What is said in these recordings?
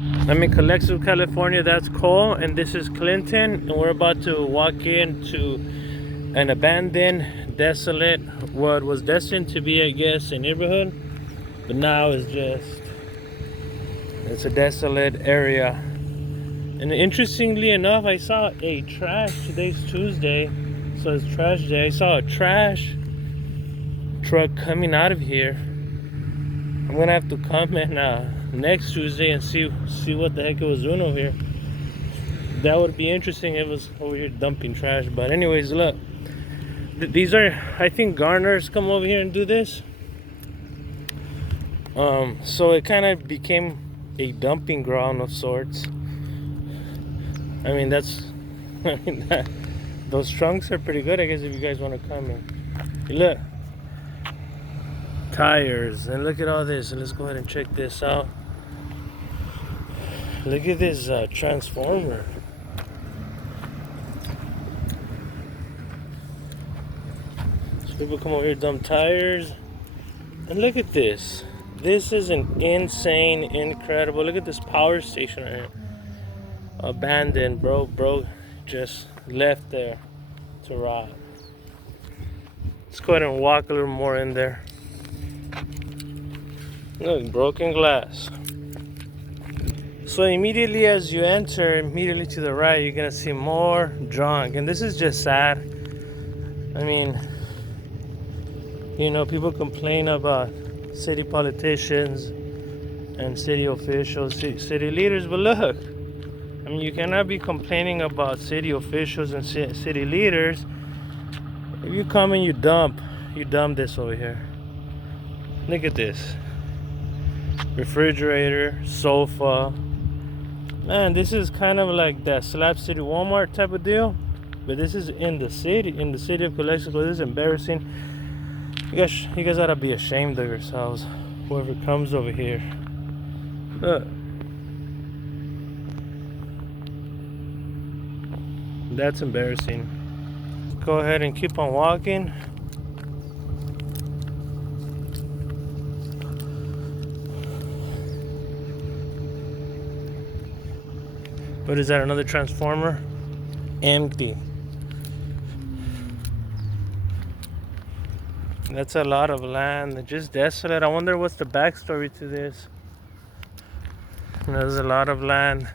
I'm in Calexico, California. That's Cole, and this is Clinton, and we're about to walk into an abandoned, desolate, what was destined to be, I guess, a neighborhood, but now it's a desolate area. And interestingly enough, I saw a trash. Today's Tuesday, so it's trash day. I saw a trash truck coming out of here. I'm gonna have to come in next Tuesday and see what the heck it was doing over here. That would be interesting if it was over here dumping trash. But anyways, look, these are, I think, gardeners come over here and do this. So it kind of became a dumping ground of sorts. I mean, those trunks are pretty good, I guess, if you guys want to come in. Look, tires, and look at all this. And let's go ahead and check this out. Look at this transformer. So people come over here, dump tires, and look at this. This is an insane, incredible. Look at this power station right here. Abandoned, bro, just left there to rot. Let's go ahead and walk a little more in there. Look, broken glass. So immediately as you enter, immediately to the right, you're gonna see more junk, and this is just sad. I mean, you know, people complain about city politicians and city officials, city leaders, but look, I mean, you cannot be complaining about city officials and city leaders if you come and you dump this over here. Look at this. Refrigerator, sofa. Man, this is kind of like that SLAB City Walmart type of deal, but this is in the city of Calexico. This is embarrassing. You guys ought to be ashamed of yourselves, whoever comes over here. Look. That's embarrassing. Go ahead and keep on walking. What is that, another transformer? Empty. That's a lot of land, just desolate. I wonder what's the backstory to this. There's a lot of land.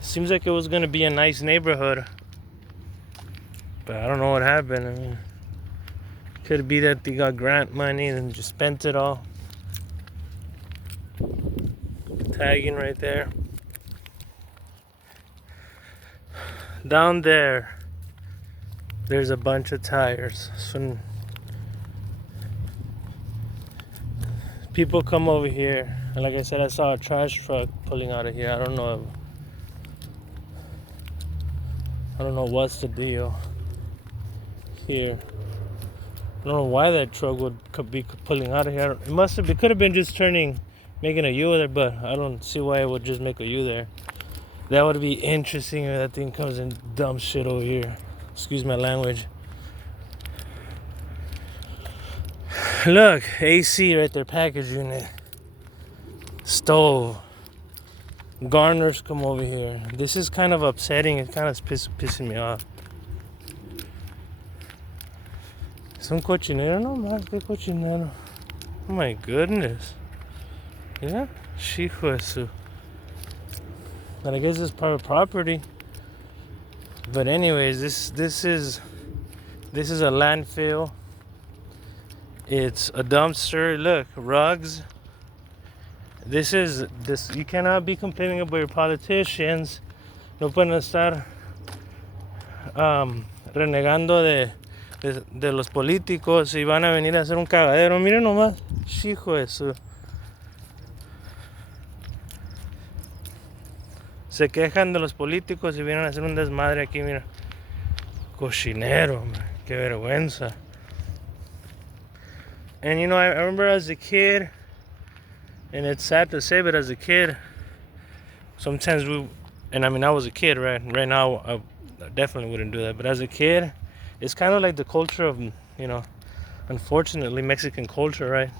Seems like it was gonna be a nice neighborhood, but I don't know what happened. I mean, could be that they got grant money and just spent it all. Tagging right there. Down there's a bunch of tires. So people come over here, and like I said, I saw a trash truck pulling out of here. I don't know what's the deal here. I don't know why that truck could be pulling out of here. It could have been just making a U there, but I don't see why it would just make a U there. That would be interesting if that thing comes and dumps shit over here. Excuse my language. Look, AC right there, package unit, stove. Gardeners come over here. This is kind of upsetting. It kind of pissing me off. Es un cochinero, no más, qué cochinero. Oh my goodness. Yeah, hijo de su. And I guess it's private property. But anyways, this is a landfill. It's a dumpster. Look, rugs. This you cannot be complaining about your politicians. No pueden estar renegando de los políticos y van a venir a hacer un cagadero. Miren nomás, hijo de su. Se quejan de los políticos y vienen a hacer un desmadre aquí, mira. Cochinero, man. Qué vergüenza. And you know, I remember as a kid, and it's sad to say, but as a kid, sometimes I was a kid, right? Right now, I definitely wouldn't do that. But as a kid, it's kind of like the culture of, you know, unfortunately, Mexican culture, right?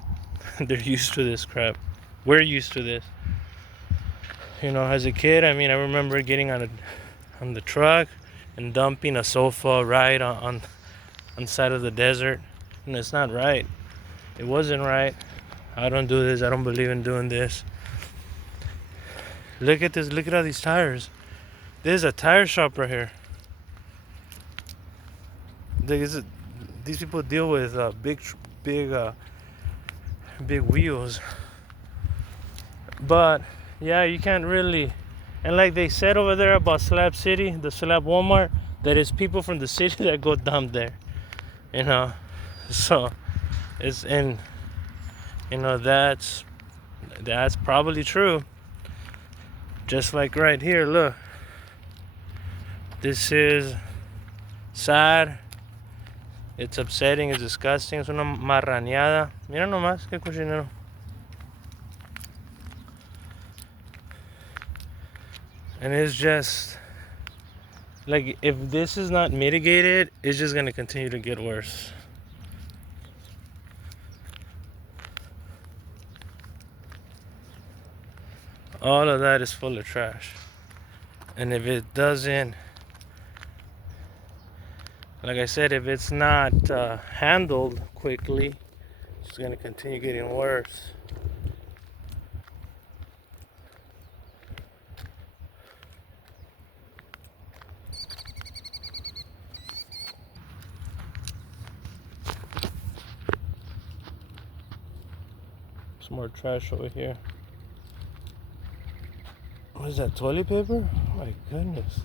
They're used to this crap. We're used to this. You know, as a kid, I mean, I remember getting on the truck and dumping a sofa right on the side of the desert. And it's not right. It wasn't right. I don't do this. I don't believe in doing this. Look at this. Look at all these tires. There's a tire shop right here. These people deal with big wheels. But yeah, you can't really. And like they said over there about SLAB City, the SLAB Walmart, that is people from the city that go dump there. You know, so it's and you know that's probably true. Just like right here, look. This is sad. It's upsetting. It's disgusting. Es una marrañada. Mira nomás qué cochinero. And it's just like if this is not mitigated, it's just gonna continue to get worse. All of that is full of trash. And if it doesn't, like I said, if it's not handled quickly, it's going to continue getting worse. Some more trash over here. What is that, toilet paper? Oh my goodness.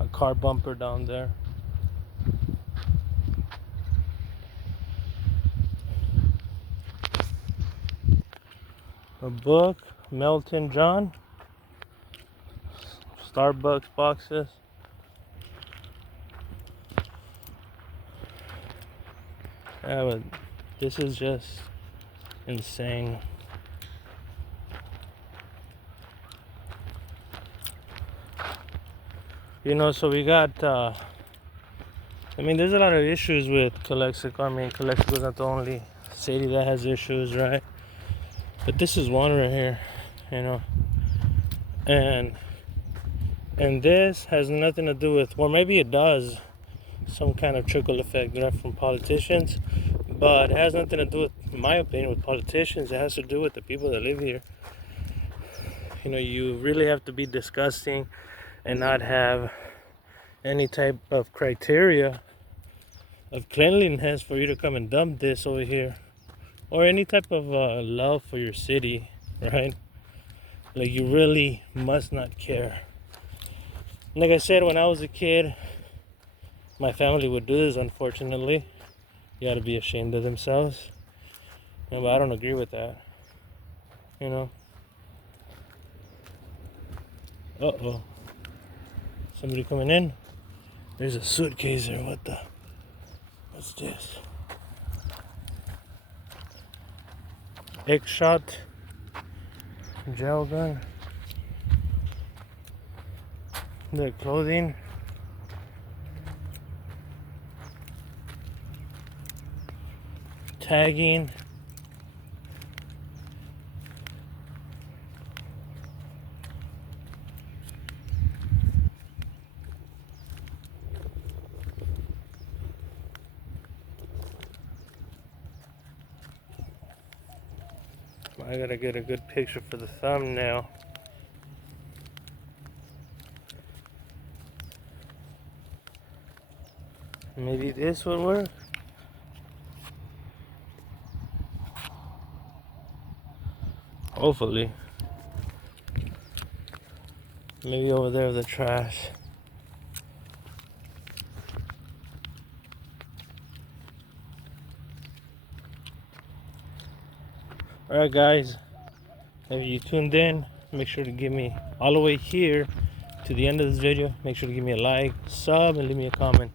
A car bumper down there. A book, Melton John. Starbucks boxes. Yeah, but this is just insane. You know, so we got, I mean, there's a lot of issues with Calexico. I mean, Calexico is not the only city that has issues, right? But this is one right here, you know. And this has nothing to do with, or maybe it does, some kind of trickle effect, right, from politicians. But it has nothing to do with, in my opinion, with politicians. It has to do with the people that live here. You know, you really have to be disgusting and not have any type of criteria of cleanliness for you to come and dump this over here, or any type of love for your city, right? Like, you really must not care. Like I said, when I was a kid, my family would do this, unfortunately. You gotta be ashamed of themselves. You know, but I don't agree with that. You know? Uh-oh. Somebody coming in? There's a suitcase there. What's this? X-shot. Gel gun. The clothing. Tagging. I gotta get a good picture for the thumbnail. Maybe this would work. Hopefully. Maybe over there with the trash. Alright guys, if you tuned in, make sure to give me all the way here to the end of this video. Make sure to give me a like, sub, and leave me a comment.